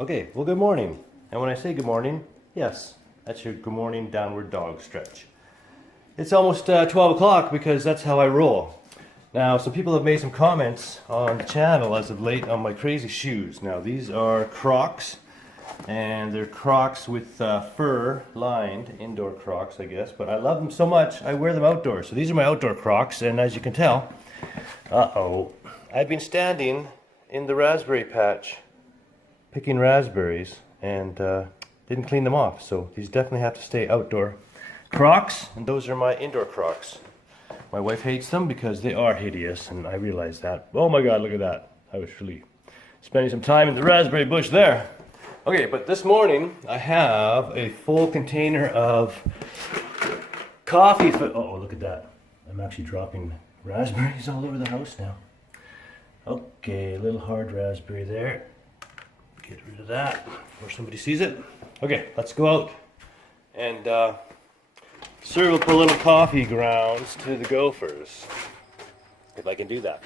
Okay, well, good morning. And when I say good morning, yes, that's your good morning downward dog stretch. It's almost 12 o'clock because that's how I roll. Now, some people have made some comments on the channel as of late on my crazy shoes. Now, these are Crocs, and they're Crocs with fur lined, indoor Crocs, I guess. But I love them so much, I wear them outdoors. So these are my outdoor Crocs, and as you can tell, I've been standing in the raspberry patch picking raspberries and didn't clean them off, so these definitely have to stay outdoor Crocs, and those are my indoor Crocs. My wife hates them because they are hideous, and I realize that. Oh my god, look at that. I was really spending some time in the raspberry bush there. Okay, but this morning I have a full container of coffee. Oh, look at that. I'm actually dropping raspberries all over the house now. Okay, a little hard raspberry there. Get rid of that before somebody sees it. Okay, let's go out and serve up a little coffee grounds to the Gophers, if I can do that.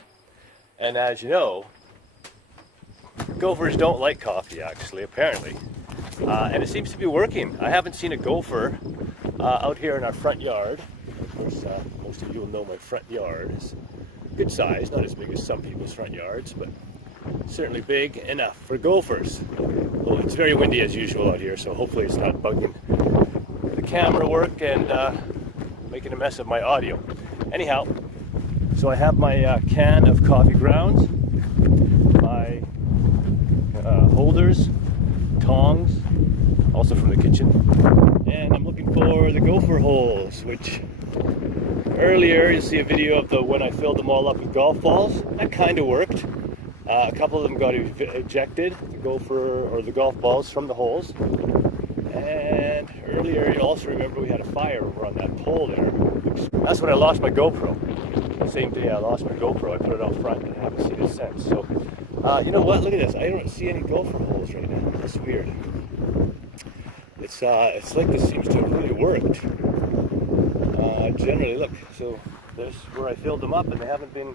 And as you know, Gophers don't like coffee, actually, apparently. And it seems to be working. I haven't seen a Gopher out here in our front yard. Of course, most of you will know my front yard is good size, not as big as some people's front yards, but certainly big enough for Gophers. Well, it's very windy as usual out here, so hopefully it's not bugging the camera work and making a mess of my audio. Anyhow, so I have my can of coffee grounds, my holders, tongs, also from the kitchen, and I'm looking for the Gopher holes, which earlier you'll see a video of when I filled them all up with golf balls. That kind of worked. A couple of them got ejected, the Gopher or the golf balls from the holes. And earlier, you also remember we had a fire over on that pole there. That's when I lost my GoPro. The same day I lost my GoPro, I put it out front and I haven't seen it since. So, you know what? Look at this. I don't see any Gopher holes right now. That's weird. It's like this seems to have really worked. Generally, look. So there's where I filled them up, and they haven't been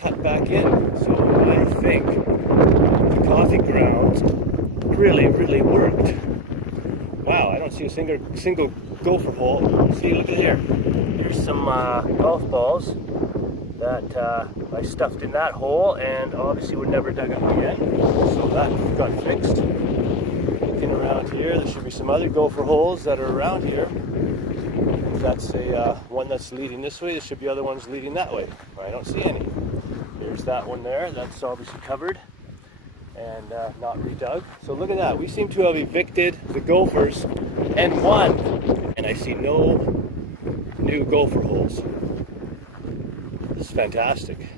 cut back in. So I think the coffee grounds really worked. Wow, I don't see a single Gopher hole. See, look at here. Here's some golf balls that I stuffed in that hole, and obviously were never dug up again. So that got fixed. Looking around here, there should be some other Gopher holes that are around here. That's one that's leading this way. There should be other ones leading that way. I don't see any. There's that one there. That's obviously covered and not redug. So look at that. We seem to have evicted the Gophers and won. And I see no new Gopher holes. This is fantastic.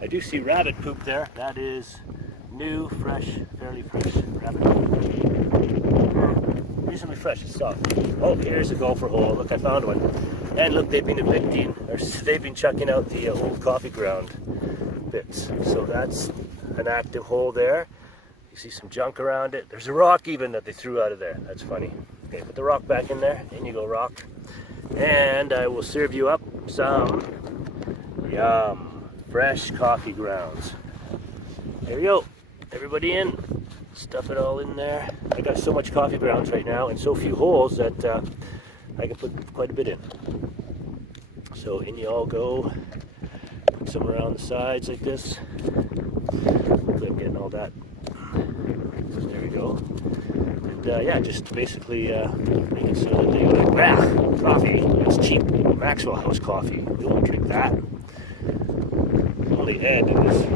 I do see rabbit poop there. That is new, fresh, fairly fresh rabbit poop. Reasonably fresh. It's soft. Oh, here's a Gopher hole. Look, I found one. And look, they've been evicting, or they've been chucking out the old coffee ground bits. So that's an active hole there. You see some junk around it. There's a rock even that they threw out of there. That's funny. Okay, put the rock back in there. In you go, rock. And I will serve you up some yum, fresh coffee grounds. There you go. Everybody in. Stuff it all in there. I got so much coffee grounds right now and so few holes that I can put quite a bit in. So in you all go. Put some around the sides like this. Hopefully I'm getting all that. There we go. And yeah, just basically making so that they go like, coffee, it's cheap. Maxwell House coffee. We won't drink that. Only Ed in his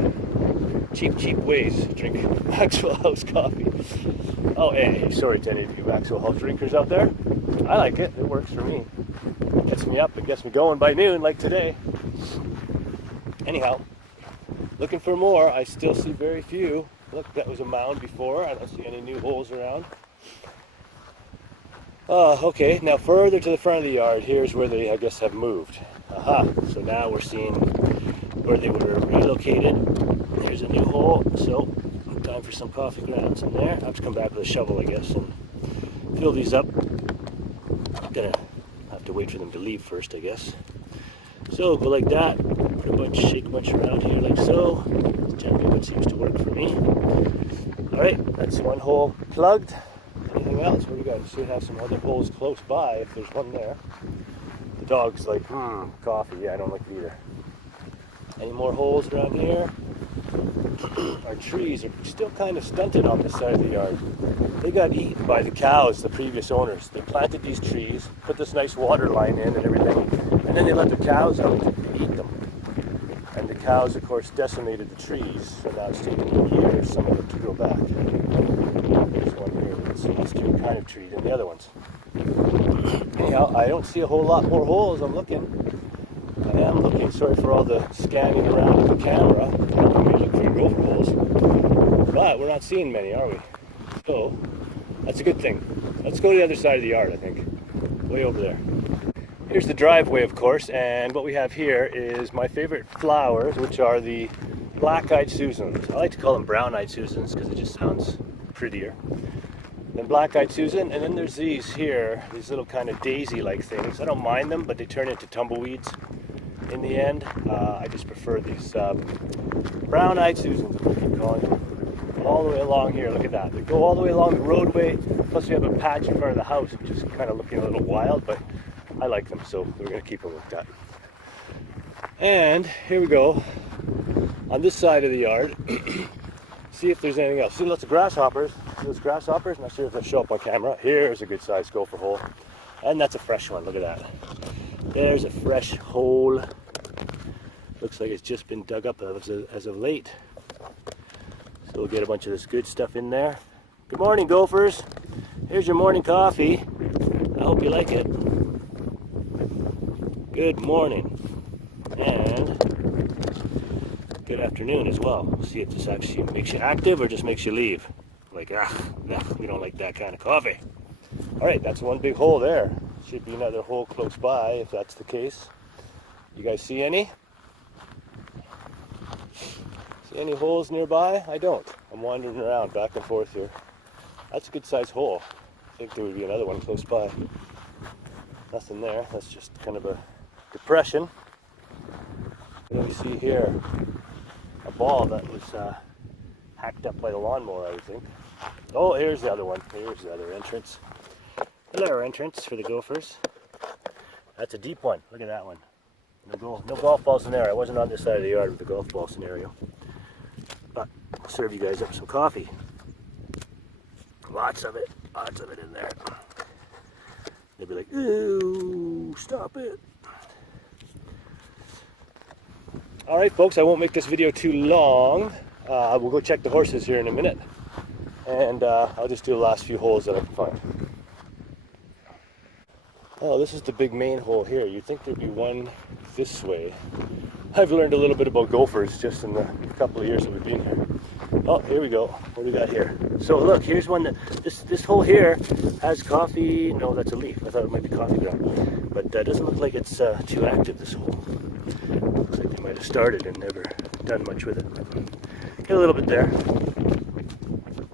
cheap ways to drink Maxwell House coffee. Oh, hey, sorry to any of you Maxwell House drinkers out there. I like it. It works for me. Gets me up and gets me going by noon, like today. Anyhow, looking for more. I still see very few. Look, that was a mound before. I don't see any new holes around. Okay, now further to the front of the yard, here's where they, I guess, have moved. Aha, so now we're seeing where they were relocated. There's a new hole, so time for some coffee grounds in there. I have to come back with a shovel, I guess, and fill these up. I'm gonna have to wait for them to leave first, I guess. So go like that, put a bunch, shake a bunch around here like so. That's generally what seems to work for me. Alright, that's one hole plugged. Anything else? What do we got? We should have some other holes close by if there's one there. The dog's like, coffee. Yeah, I don't like it either. Any more holes around here? Our trees are still kind of stunted on this side of the yard. They got eaten by the cows, the previous owners. They planted these trees, put this nice water line in and everything, and then they let the cows out to eat them. And the cows, of course, decimated the trees, so now it's taken years, some of them, to grow back. There's one here that's the same kind of tree than the other ones. Anyhow, I don't see a whole lot more holes. I'm looking. I am looking. Sorry for all the scanning around with the camera. Let me look for gopher holes. But we're not seeing many, are we? So, that's a good thing. Let's go to the other side of the yard, I think. Way over there. Here's the driveway, of course, and what we have here is my favorite flowers, which are the black-eyed Susans. I like to call them brown-eyed Susans because it just sounds prettier. Then black-eyed Susan, and then there's these here, these little kind of daisy-like things. I don't mind them, but they turn into tumbleweeds in the end. I just prefer these brown-eyed Susans, what we keep calling them. All the way along here, look at that. They go all the way along the roadway, plus we have a patch in front of the house, which is kind of looking a little wild, but I like them, so we're going to keep them like that. And here we go, on this side of the yard, see if there's anything else. See lots of grasshoppers. See those grasshoppers? Not sure if they'll show up on camera. Here's a good sized gopher hole. And that's a fresh one, look at that. There's a fresh hole. Looks like it's just been dug up as of late. So we'll get a bunch of this good stuff in there. Good morning, Gophers. Here's your morning coffee. I hope you like it. Good morning. And good afternoon as well. We'll see if this actually makes you active or just makes you leave. Like, we don't like that kind of coffee. Alright, that's one big hole there. Should be another hole close by if that's the case. You guys see any? See any holes nearby? I don't. I'm wandering around back and forth here. That's a good sized hole. I think there would be another one close by. Nothing there. That's just kind of a depression. What do we see here? A ball that was hacked up by the lawnmower, I would think. Oh, here's the other one. Here's the other entrance. Another entrance for the Gophers. That's a deep one. Look at that one. No golf balls in there. I wasn't on this side of the yard with the golf ball scenario. But I'll serve you guys up some coffee. Lots of it in there. They'll be like, ooh, stop it. Alright folks, I won't make this video too long. We'll go check the horses here in a minute. And I'll just do the last few holes that I can find. Oh, this is the big main hole here. You'd think there'd be one this way. I've learned a little bit about gophers just in the couple of years that we've been here. Oh, here we go. What do we got here? So look, here's one that, this hole here has coffee. No, that's a leaf. I thought it might be coffee ground. But it doesn't look like it's too active, this hole. Looks like they might have started and never done much with it. Get a little bit there.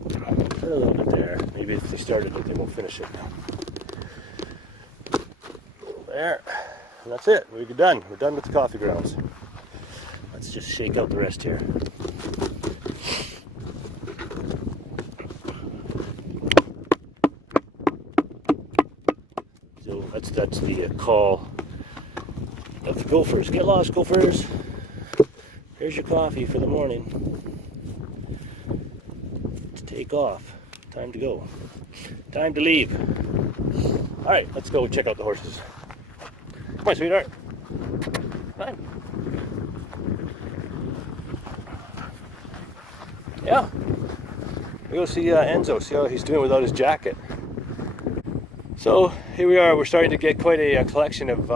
Get a little bit there. Maybe if they started it, they won't finish it now. There. And that's it. We're done. We're done with the coffee grounds. Let's just shake out the rest here. So that's the call of the Gophers. Get lost, Gophers. Here's your coffee for the morning. Let's take off. Time to go. Time to leave. All right, let's go check out the horses. Come on, sweetheart. Come on. Yeah. We go see Enzo, see how he's doing without his jacket. So here we are. We're starting to get quite a collection of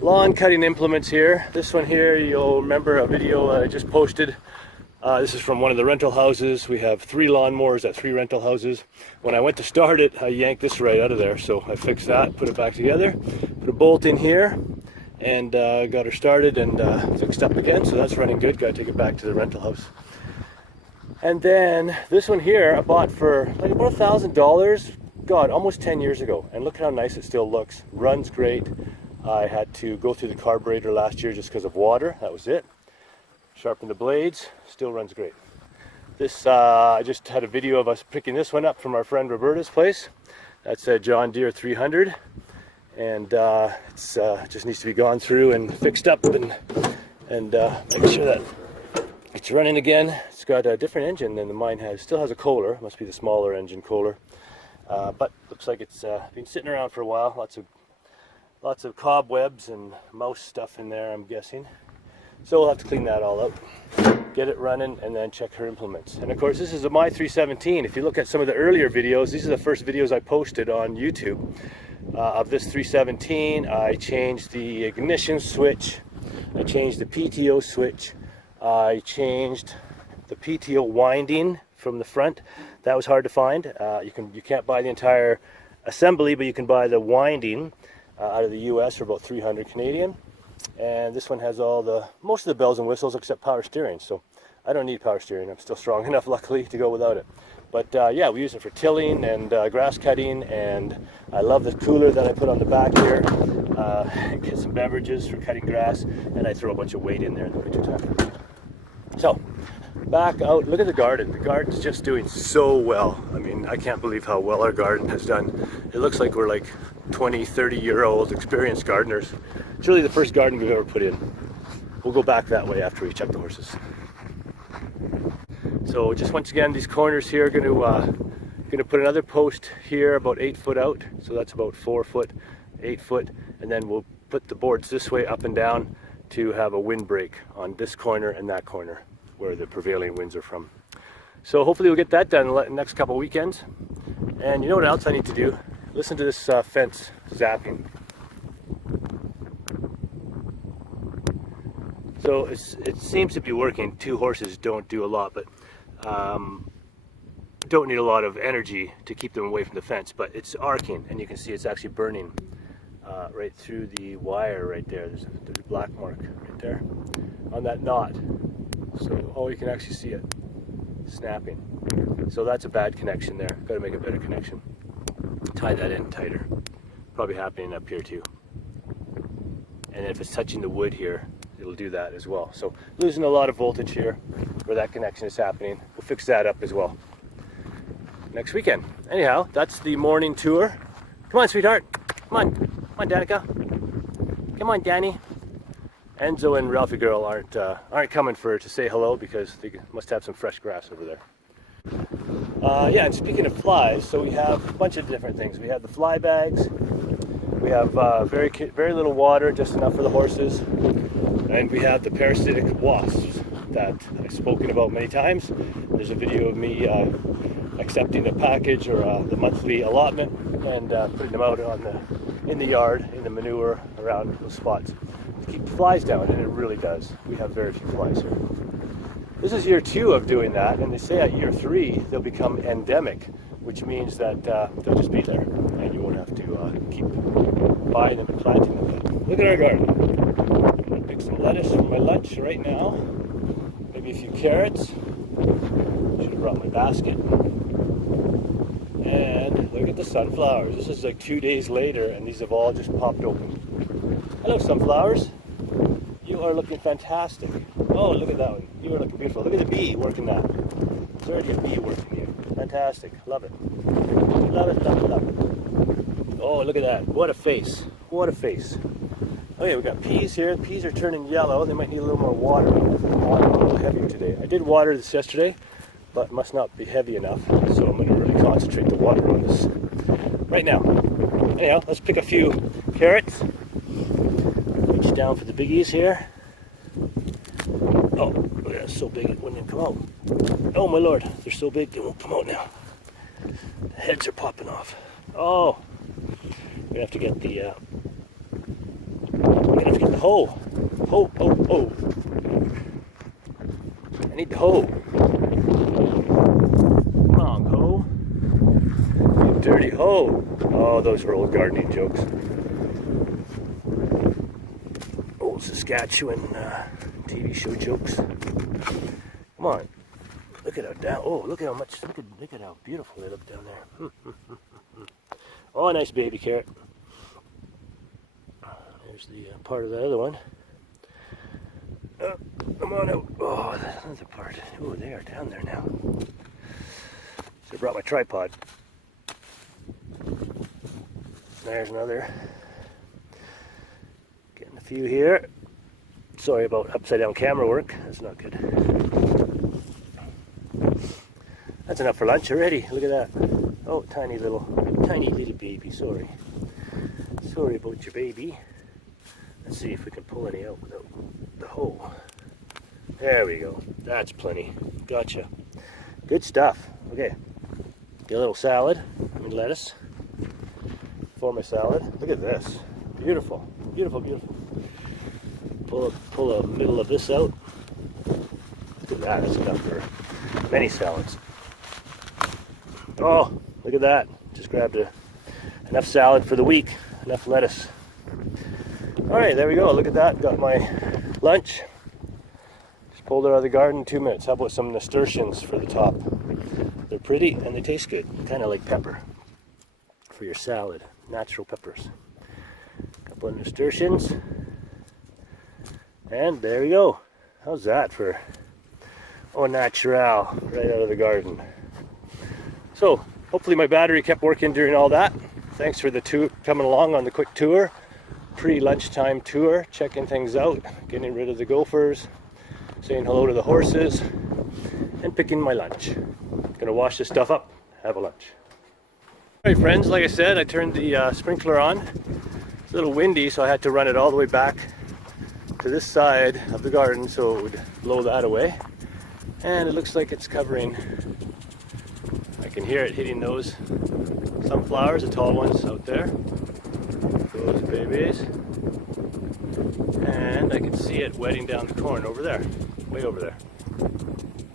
lawn cutting implements here. This one here, you'll remember a video I just posted. This is from one of the rental houses. We have 3 lawnmowers at 3 rental houses. When I went to start it, I yanked this right out of there. So I fixed that, put it back together, put a bolt in here, and got her started and fixed up again. So that's running good. Got to take it back to the rental house. And then this one here I bought for like about $1,000. God, almost 10 years ago. And look how nice it still looks. Runs great. I had to go through the carburetor last year just because of water. That was it. Sharpen the blades. Still runs great. This, I just had a video of us picking this one up from our friend Roberta's place. That's a John Deere 300, and it's just needs to be gone through and fixed up and make sure that it's running again. It's got a different engine than the mine has. Still has a Kohler, must be the smaller engine Kohler, but looks like it's been sitting around for a while. Lots of cobwebs and mouse stuff in there, I'm guessing. So we'll have to clean that all out, get it running, and then check her implements. And of course, this is a My 317. If you look at some of the earlier videos, these are the first videos I posted on YouTube of this 317. I changed the ignition switch, I changed the PTO switch, I changed the PTO winding from the front. That was hard to find. You can't buy the entire assembly, but you can buy the winding out of the US for about 300 Canadian. And this one has most of the bells and whistles except power steering, so I don't need power steering. I'm still strong enough, luckily, to go without it. But yeah, we use it for tilling and grass cutting, and I love the cooler that I put on the back here. Get some beverages for cutting grass, and I throw a bunch of weight in there in the wintertime. So, back out, look at the garden. The garden's just doing so well. I mean, I can't believe how well our garden has done. It looks like we're like 20, 30-year-old experienced gardeners. It's really the first garden we've ever put in. We'll go back that way after we check the horses. So just once again, these corners here, going to put another post here about 8 foot out. So that's about 4 foot, 8 foot, and then we'll put the boards this way up and down to have a windbreak on this corner and that corner where the prevailing winds are from. So hopefully we'll get that done in the next couple of weekends. And you know what else I need to do? Listen to this fence zapping. So it seems to be working. 2 horses don't do a lot, but don't need a lot of energy to keep them away from the fence, but it's arcing, and you can see it's actually burning right through the wire right there. There's a black mark right there on that knot. So, oh, you can actually see it snapping. So that's a bad connection there. Got to make a better connection. Tie that in tighter. Probably happening up here too. And if it's touching the wood here, it'll do that as well. So losing a lot of voltage here where that connection is happening. We'll fix that up as well next weekend. Anyhow, that's the morning tour. Come on, sweetheart. Come on, Danica. Come on, Danny. Enzo and Ralphie girl aren't coming to say hello because they must have some fresh grass over there. Yeah, and speaking of flies, so we have a bunch of different things. We have the fly bags. We have very little water, just enough for the horses. And we have the parasitic wasps that I've spoken about many times. There's a video of me accepting a package or the monthly allotment and putting them out in the yard, in the manure around those spots to keep the flies down, and it really does. We have very few flies here. This is year 2 of doing that, and they say at year 3 they'll become endemic, which means that they'll just be there and you won't have to keep buying them and planting them. Look at our garden. I'm going to pick some lettuce for my lunch right now, maybe a few carrots. Should have brought my basket. And look at the sunflowers. This is like 2 days later and these have all just popped open. Hello, sunflowers. You are looking fantastic. Oh, look at that one. You are looking beautiful. Look at the bee working that. There's already a bee working here. Fantastic. Love it. Love it, love it, love it. Oh, look at that. What a face. What a face. Oh yeah, we got peas here. Peas are turning yellow. They might need a little more water. Water a little heavier today. I did water this yesterday, but must not be heavy enough. So I'm going to really concentrate the water on this right now. Anyhow, let's pick a few carrots. Reach down for the biggies here. Oh, look at that, so big it wouldn't even come out. Oh my lord, they're so big they won't come out now. The heads are popping off. Oh, we're gonna have to get the hoe. Hoe. I need the hoe. Come on, hoe. You dirty hoe. Oh, those are old gardening jokes. Old Saskatchewan TV show jokes. Come on. Look at how down. Oh, look at how much. Look at how beautiful they look down there. Oh, a nice baby carrot. There's the part of the other one. Come on out. Oh, that's another part. Oh, they are down there now. So I brought my tripod. There's another. Getting a few here. Sorry about upside down camera work. That's not good. That's enough for lunch already. Look at that. Oh, tiny little baby. Sorry. Sorry about your baby. Let's see if we can pull any out without the hole. There we go. That's plenty. Gotcha. Good stuff. Okay. Get a little salad. Lettuce. For my salad. Look at this. Beautiful. Beautiful, beautiful. Pull a middle of this out. Look at that. That's enough for many salads. Oh, look at that. Just grabbed enough salad for the week. Enough lettuce. Alright, there we go. Look at that. Got my lunch. Just pulled it out of the garden in 2 minutes. How about some nasturtiums for the top? They're pretty and they taste good. Kind of like pepper for your salad. Natural peppers. A couple of nasturtiums. And there we go. How's that for au natural right out of the garden? So hopefully my battery kept working during all that. Thanks for the coming along on the quick tour. Pre-lunchtime tour, checking things out, getting rid of the Gophers, saying hello to the horses, and picking my lunch. Gonna wash this stuff up, have a lunch. Alright friends, like I said, I turned the sprinkler on. It's a little windy, so I had to run it all the way back to this side of the garden so it would blow that away. And it looks like it's covering, I can hear it hitting those sunflowers, the tall ones out there. Those babies. And I can see it wetting down the corn over there. Way over there.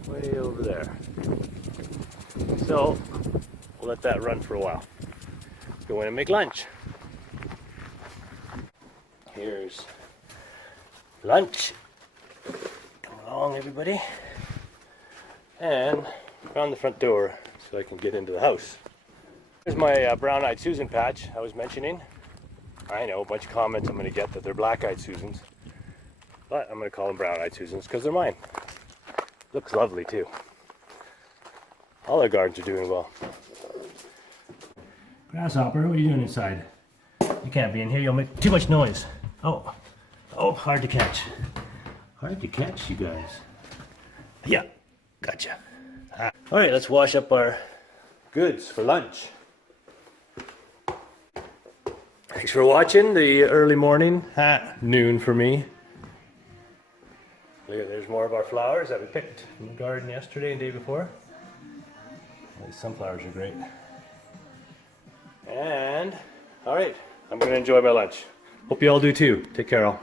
Way over there. So, we'll let that run for a while. Let's go in and make lunch. Here's lunch. Come along, everybody. And around the front door so I can get into the house. Here's my brown-eyed Susan patch I was mentioning. I know, a bunch of comments I'm going to get that they're black-eyed Susans. But I'm going to call them brown-eyed Susans because they're mine. Looks lovely too. All our gardens are doing well. Grasshopper, what are you doing inside? You can't be in here, you'll make too much noise. Oh, hard to catch. Hard to catch, you guys. Yeah, gotcha. Alright, let's wash up our goods for lunch. Thanks for watching the early morning, noon for me. Look at, there's more of our flowers that we picked in the garden yesterday and the day before. These sunflowers are great. And, alright, I'm going to enjoy my lunch. Hope you all do too. Take care all.